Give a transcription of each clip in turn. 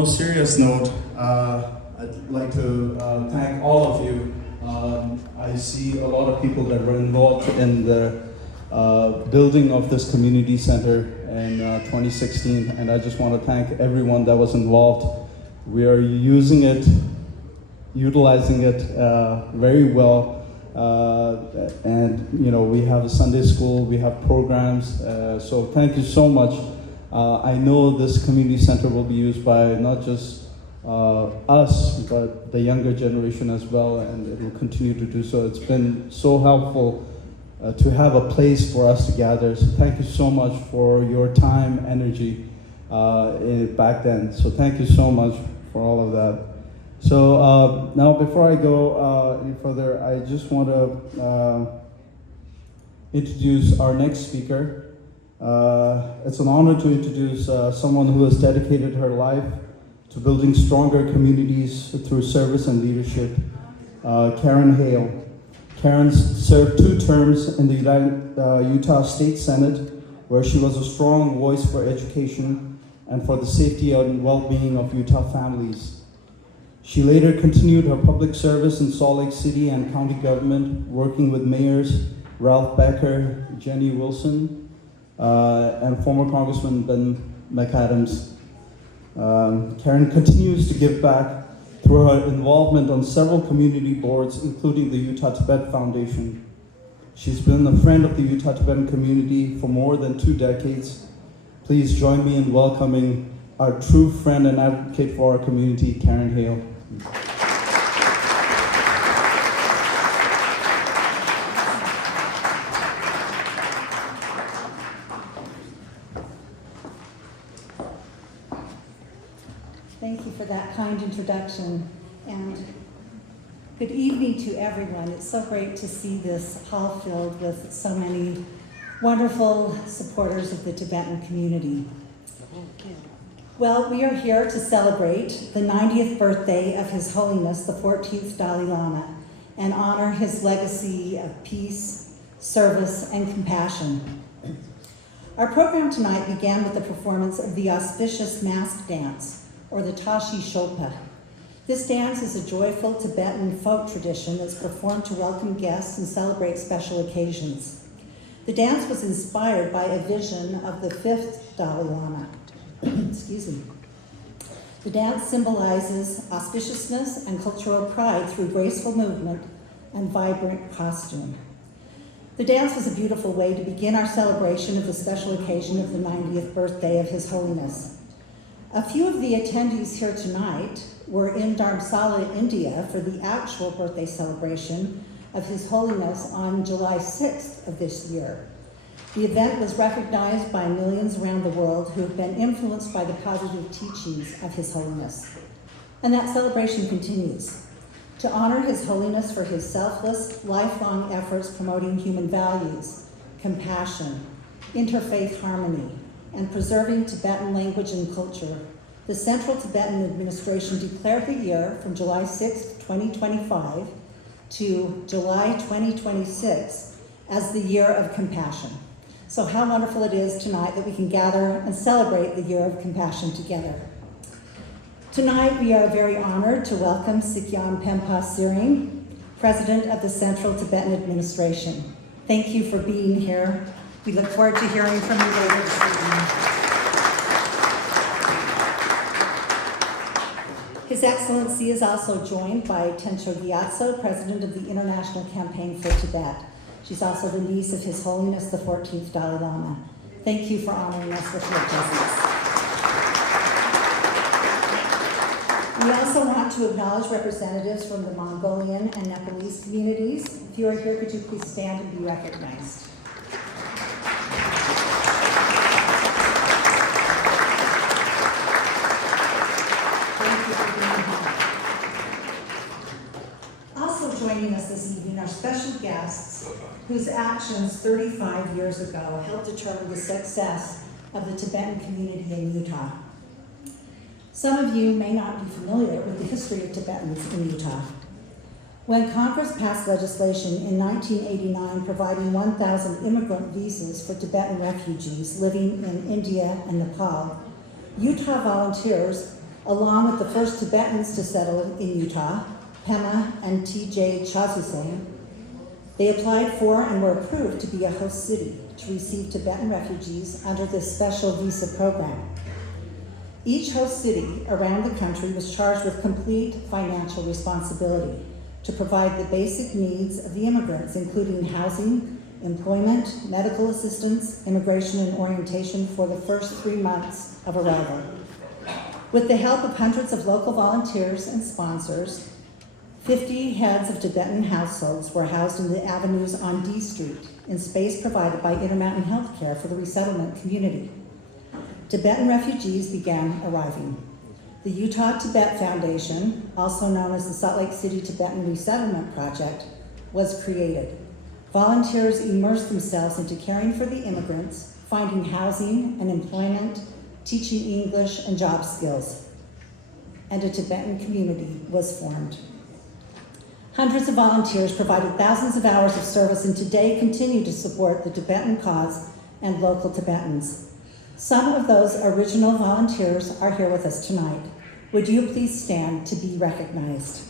more serious note, I'd like to thank all of you. I see a lot of people that were involved in the building of this community center in 2016, and I just want to thank everyone that was involved. We are using it, utilizing it very well, and we have a Sunday school, we have programs, so thank you so much. I know this community center will be used by not just us, but the younger generation as well, and it will continue to do so. It's been so helpful to have a place for us to gather. So thank you so much for your time, energy back then. So thank you so much for all of that. So now before I go any further, I just want to introduce our next speaker. It's an honor to introduce someone who has dedicated her life to building stronger communities through service and leadership, Karen Hale. Karen served 2 terms in the Utah State Senate, where she was a strong voice for education and for the safety and well-being of Utah families. She later continued her public service in Salt Lake City and county government, working with mayors Ralph Becker, Jenny Wilson, and former Congressman Ben McAdams. Karen continues to give back through her involvement on several community boards, including the Utah Tibet Foundation. She's been a friend of the Utah Tibetan community for more than 2 decades. Please join me in welcoming our true friend and advocate for our community, Karen Hale. Thank you for that kind introduction, and good evening to everyone. It's so great to see this hall filled with so many wonderful supporters of the Tibetan community. Well, we are here to celebrate the 90th birthday of His Holiness, the 14th Dalai Lama, and honor his legacy of peace, service, and compassion. Our program tonight began with the performance of the auspicious mask dance, or the Tashi Shopa. This dance is a joyful Tibetan folk tradition that's performed to welcome guests and celebrate special occasions. The dance was inspired by a vision of the 5th Dalai Lama. Excuse me. The dance symbolizes auspiciousness and cultural pride through graceful movement and vibrant costume. The dance was a beautiful way to begin our celebration of the special occasion of the 90th birthday of His Holiness. A few of the attendees here tonight were in Dharamsala, India for the actual birthday celebration of His Holiness on July 6th of this year. The event was recognized by millions around the world who have been influenced by the positive teachings of His Holiness. And that celebration continues. To honor His Holiness for his selfless, lifelong efforts promoting human values, compassion, interfaith harmony, and preserving Tibetan language and culture, the Central Tibetan Administration declared the year from July 6, 2025 to July 2026 as the Year of Compassion. So how wonderful it is tonight that we can gather and celebrate the Year of Compassion together. Tonight we are very honored to welcome Sikyam Pempa Tsering, President of the Central Tibetan Administration. Thank you for being here. We look forward to hearing from you later this evening. His Excellency is also joined by Tencho Gyatso, President of the International Campaign for Tibet. She's also the niece of His Holiness, the 14th Dalai Lama. Thank you for honoring us with your presence. We also want to acknowledge representatives from the Mongolian and Nepalese communities. If you are here, could you please stand and be recognized? Joining us this evening are special guests whose actions 35 years ago helped determine the success of the Tibetan community in Utah. Some of you may not be familiar with the history of Tibetans in Utah. When Congress passed legislation in 1989 providing 1,000 immigrant visas for Tibetan refugees living in India and Nepal, Utah volunteers Along with the first Tibetans to settle in Utah, Pema and T.J. Chazuseng, they applied for and were approved to be a host city to receive Tibetan refugees under this special visa program. Each host city around the country was charged with complete financial responsibility to provide the basic needs of the immigrants, including housing, employment, medical assistance, immigration, and orientation for the first 3 months of arrival. With the help of hundreds of local volunteers and sponsors, 50 heads of Tibetan households were housed in the avenues on D Street in space provided by Intermountain Healthcare for the resettlement community. Tibetan refugees began arriving. The Utah Tibet Foundation, also known as the Salt Lake City Tibetan Resettlement Project, was created. Volunteers immersed themselves into caring for the immigrants, finding housing and employment, teaching English and job skills, and a Tibetan community was formed. Hundreds of volunteers provided thousands of hours of service and today continue to support the Tibetan cause and local Tibetans. Some of those original volunteers are here with us tonight. Would you please stand to be recognized?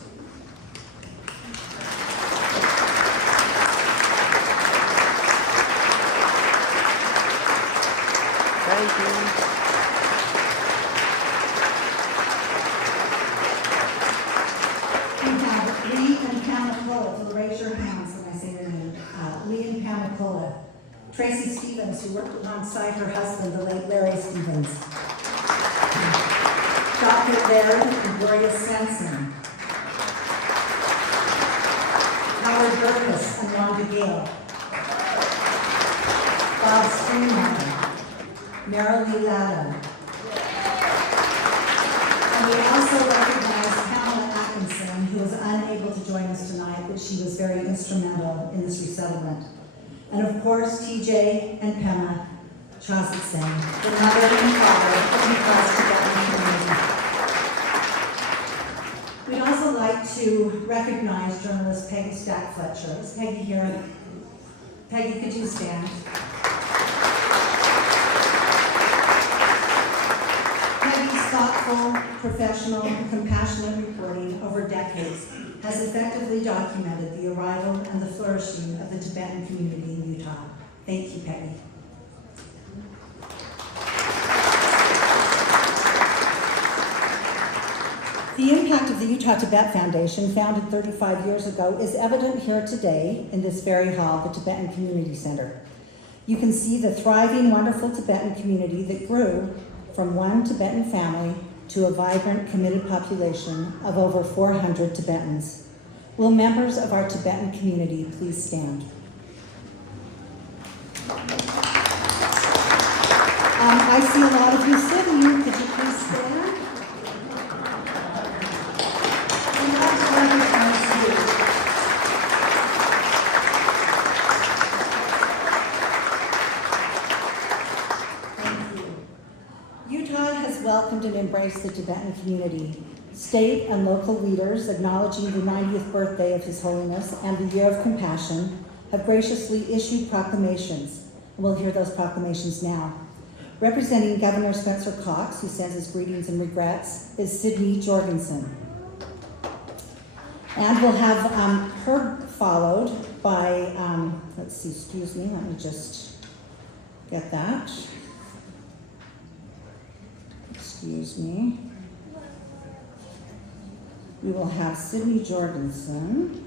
Thank you. We have Lee and Pam McCullough. So raise your hands when I say your name. Lee and Pam McCullough. Tracy Stevens, who worked alongside her husband, the late Larry Stevens. Dr. Baird and Gloria Svensson. Howard Burkus and Rhonda Gale. Bob Stringmeyer. Marilee Laddo. And we also recognize Pamela Atkinson, who was unable to join us tonight, but she was very instrumental in this resettlement. And of course, TJ and Pema Chazuseng, the mother and father of the Utah's Tibetan community. We'd also like to recognize journalist Peggy Stack Fletcher. Is Peggy here? Peggy, could you stand? Peggy's thoughtful, professional, and compassionate reporting over decades has effectively documented the arrival and the flourishing of the Tibetan community in Utah. Thank you, Peggy. The impact of the Utah Tibet Foundation, founded 35 years ago, is evident here today in this very hall, the Tibetan Community Center. You can see the thriving, wonderful Tibetan community that grew from one Tibetan family to a vibrant, committed population of over 400 Tibetans. Will members of our Tibetan community please stand? I see a lot of you sitting. Could you please stand? We'd like to recognize you. Thank you. Utah has welcomed and embraced the Tibetan community. State and local leaders, acknowledging the 90th birthday of His Holiness and the Year of Compassion, have graciously issued proclamations. And we'll hear those proclamations now. Representing Governor Spencer Cox, who sends his greetings and regrets, is Sydney Jorgensen. And we'll have her followed by, let's see, excuse me, let me just get that. Excuse me. We will have Sydney Jorgensen,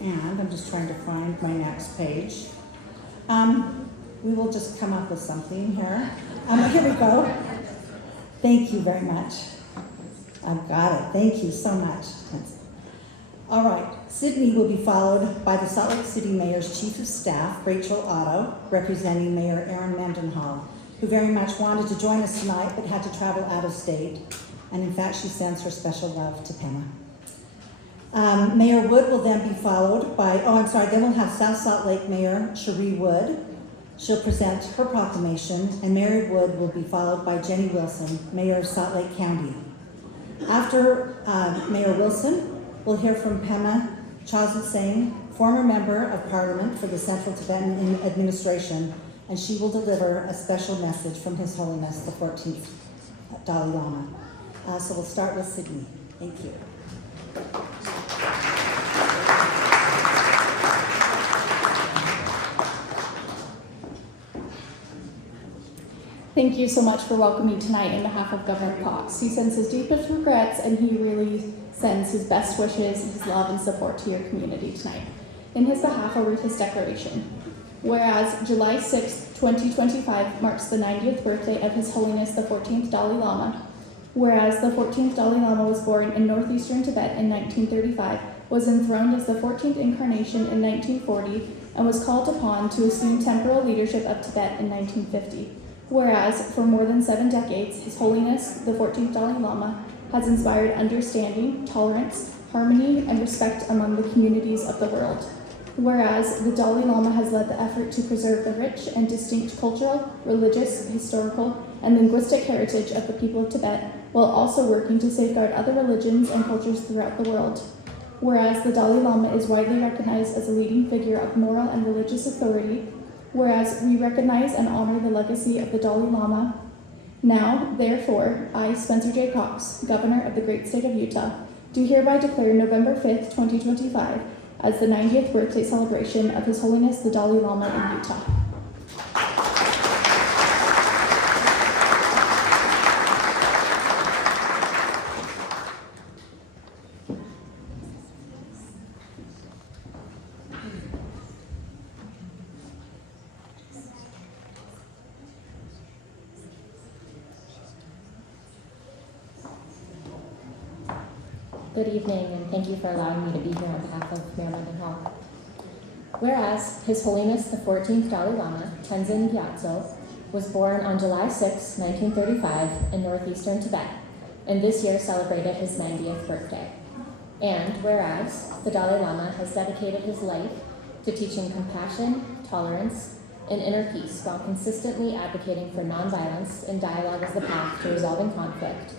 and I'm just trying to find my next page. We will just come up with something here. Here we go. Thank you very much. I've got it. Thank you so much. All right. Sydney will be followed by the Salt Lake City Mayor's Chief of Staff, Rachel Otto, representing Mayor Aaron Mendenhall, who very much wanted to join us tonight but had to travel out of state. And in fact, she sends her special love to Pema. Mayor Wood will then be followed by, then we'll have South Salt Lake Mayor Cherie Wood. She'll present her proclamation, and Mary Wood will be followed by Jenny Wilson, Mayor of Salt Lake County. After Mayor Wilson, we'll hear from Pema Chazuseng, former member of Parliament for the Central Tibetan Administration, and she will deliver a special message from His Holiness the 14th Dalai Lama. So we'll start with Sydney. Thank you. Thank you so much for welcoming me tonight in behalf of Governor Cox. He sends his deepest regrets and he really sends his best wishes, his love and support to your community tonight. In his behalf, I'll read his declaration. Whereas July 6, 2025 marks the 90th birthday of His Holiness the 14th Dalai Lama. Whereas the 14th Dalai Lama was born in northeastern Tibet in 1935, was enthroned as the 14th incarnation in 1940, and was called upon to assume temporal leadership of Tibet in 1950. Whereas, for more than 7 decades, His Holiness, the 14th Dalai Lama, has inspired understanding, tolerance, harmony, and respect among the communities of the world. Whereas, the Dalai Lama has led the effort to preserve the rich and distinct cultural, religious, historical, and linguistic heritage of the people of Tibet, while also working to safeguard other religions and cultures throughout the world. Whereas, the Dalai Lama is widely recognized as a leading figure of moral and religious authority. Whereas we recognize and honor the legacy of the Dalai Lama. Now, therefore, I, Spencer J. Cox, Governor of the great state of Utah, do hereby declare November 5th, 2025 as the 90th birthday celebration of His Holiness the Dalai Lama in Utah. Good evening, and thank you for allowing me to be here on behalf of Mayor Mendenhall. Whereas His Holiness the 14th Dalai Lama, Tenzin Gyatso, was born on July 6, 1935 in northeastern Tibet, and this year celebrated his 90th birthday. And whereas the Dalai Lama has dedicated his life to teaching compassion, tolerance, and inner peace while consistently advocating for nonviolence and dialogue as the path to resolving conflict.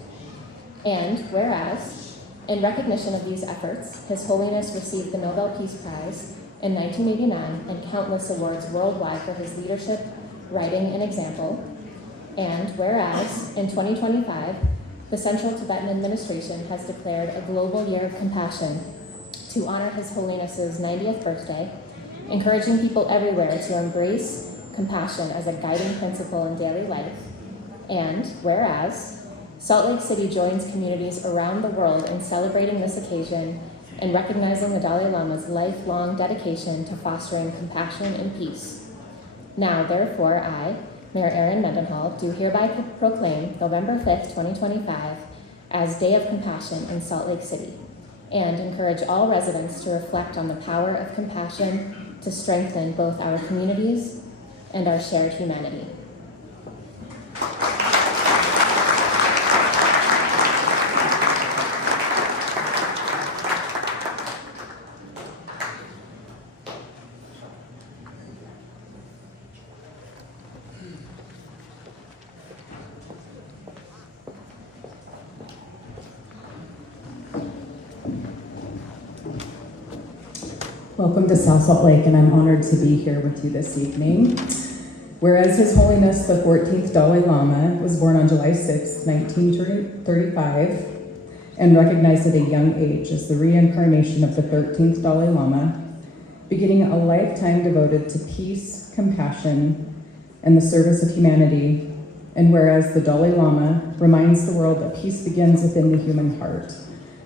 And whereas, in recognition of these efforts, His Holiness received the Nobel Peace Prize in 1989 and countless awards worldwide for his leadership, writing, and example. And whereas, in 2025, the Central Tibetan Administration has declared a global year of compassion to honor His Holiness's 90th birthday, encouraging people everywhere to embrace compassion as a guiding principle in daily life. And whereas, Salt Lake City joins communities around the world in celebrating this occasion and recognizing the Dalai Lama's lifelong dedication to fostering compassion and peace. Now, therefore, I, Mayor Erin Mendenhall, do hereby proclaim November 5th, 2025 as Day of Compassion in Salt Lake City, and encourage all residents to reflect on the power of compassion to strengthen both our communities and our shared humanity. Welcome to South Salt Lake, and I'm honored to be here with you this evening. Whereas His Holiness the 14th Dalai Lama was born on July 6, 1935, and recognized at a young age as the reincarnation of the 13th Dalai Lama, beginning a lifetime devoted to peace, compassion, and the service of humanity. And whereas the Dalai Lama reminds the world that peace begins within the human heart,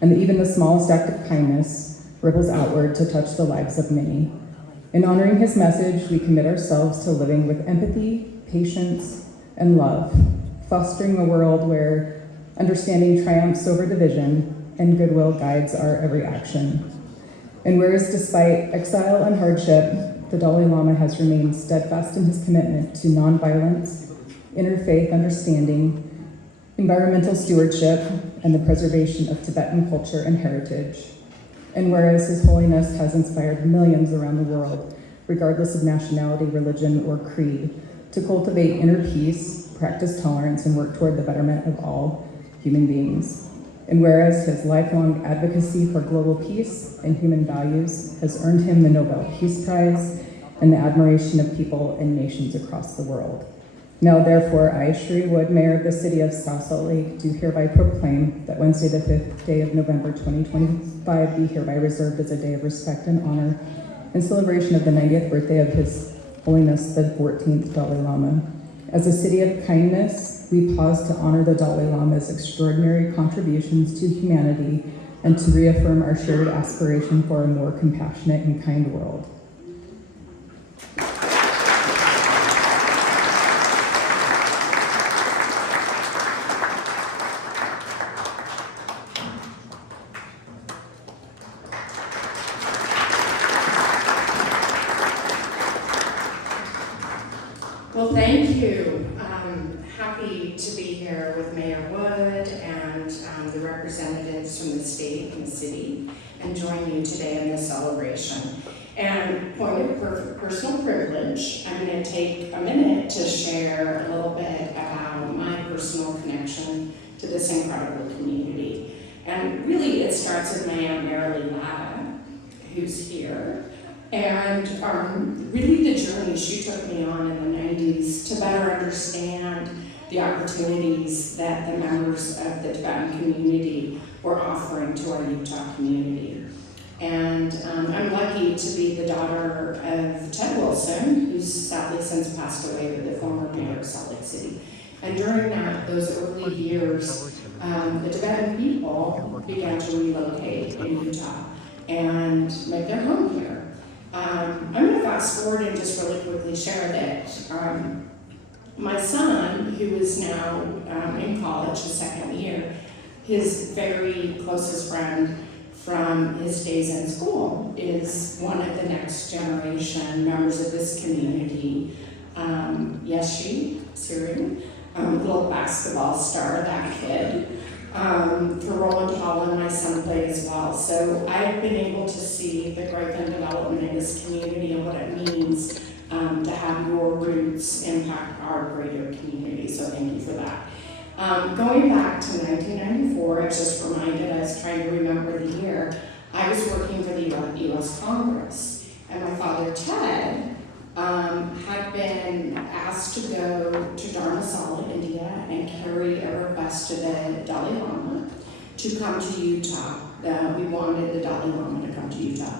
and that even the smallest act of kindness ripples outward to touch the lives of many. In honoring his message, we commit ourselves to living with empathy, patience, and love, fostering a world where understanding triumphs over division and goodwill guides our every action. And whereas despite exile and hardship, the Dalai Lama has remained steadfast in his commitment to nonviolence, interfaith understanding, environmental stewardship, and the preservation of Tibetan culture and heritage. And whereas His Holiness has inspired millions around the world, regardless of nationality, religion, or creed, to cultivate inner peace, practice tolerance, and work toward the betterment of all human beings. And whereas his lifelong advocacy for global peace and human values has earned him the Nobel Peace Prize and the admiration of people and nations across the world. Now therefore, I, Sheree Wood, Mayor of the City of South Salt Lake, do hereby proclaim that Wednesday the 5th day of November 2025 be hereby reserved as a day of respect and honor in celebration of the 90th birthday of His Holiness the 14th Dalai Lama. As a city of kindness, we pause to honor the Dalai Lama's extraordinary contributions to humanity and to reaffirm our shared aspiration for a more compassionate and kind world. Well, thank you. Happy to be here with Mayor Wood and the representatives from the state and the city and join you today in this celebration. And point of personal privilege, I'm going to take a minute to share a little bit about my personal connection to this incredible community. And really it starts with my Aunt Marilee Latta, who's here. And really the journey she took me on in the 90s to better understand the opportunities that the members of the Tibetan community were offering to our Utah community. And I'm lucky to be the daughter of Ted Wilson, who's sadly since passed away, but the former mayor of Salt Lake City. And during those early years, the Tibetan people began to relocate in Utah and make their home here. I'm going to fast forward and just really quickly share that my son, who is now in college, his second year, his very closest friend from his days in school is one of the next generation members of this community. Yeshi Syrian, little basketball star, that kid. For Roland Holland, my son played as well. So I've been able to see the growth and development in this community and what it means to have your roots impact our greater community. So thank you for that. Going back to 1994, I just reminded us, trying to remember the year, I was working for the U.S. Congress, and my father, Ted, had been asked to go to Dharamsala, India, and carry a request to the Dalai Lama to come to Utah. We wanted the Dalai Lama to come to Utah.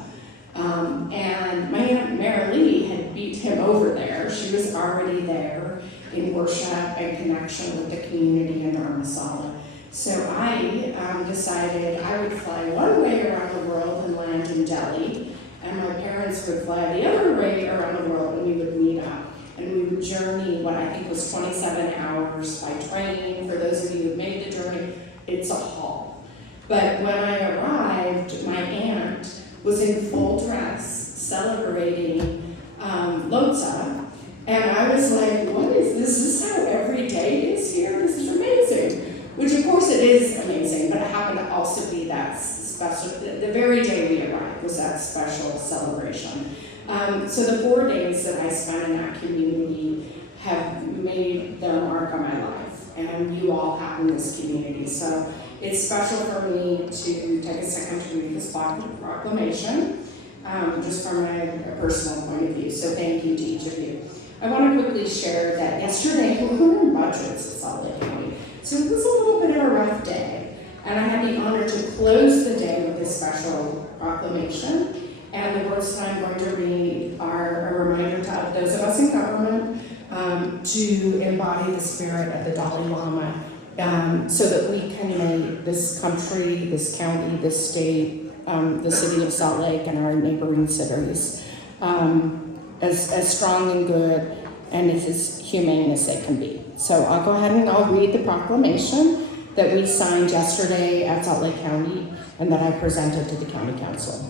And my Aunt Marilee had beat him over there. She was already there in worship and connection with the community in Dharamsala. So I decided I would fly one way around the world and land in Delhi, and my parents would fly the other way around the world, and we would meet up. And we would journey what I think was 27 hours by train. For those of you who've made the journey, it's a haul. But when I arrived, my aunt was in full dress celebrating Lotsa. And I was like, what is this? Is this how every day is here? This is amazing. Which of course it is amazing, but it happened to also be that special, the very day we arrived was that special celebration. So the 4 days that I spent in that community have made their mark on my life, and you all have in this community. So it's special for me to take a second to read this proclamation, just from a personal point of view. So thank you to each of you. I want to quickly share that yesterday we were in budgets at Salt Lake County. So it was a little bit of a rough day, and I had the honor to close the day with this special proclamation. And the words that I'm going to read are a reminder to those of us in government to embody the spirit of the Dalai Lama, so that we can make this country, this county, this state, the city of Salt Lake and our neighboring cities as strong and good and as humane as they can be. So I'll go ahead and I'll read the proclamation that we signed yesterday at Salt Lake County and that I presented to the County Council.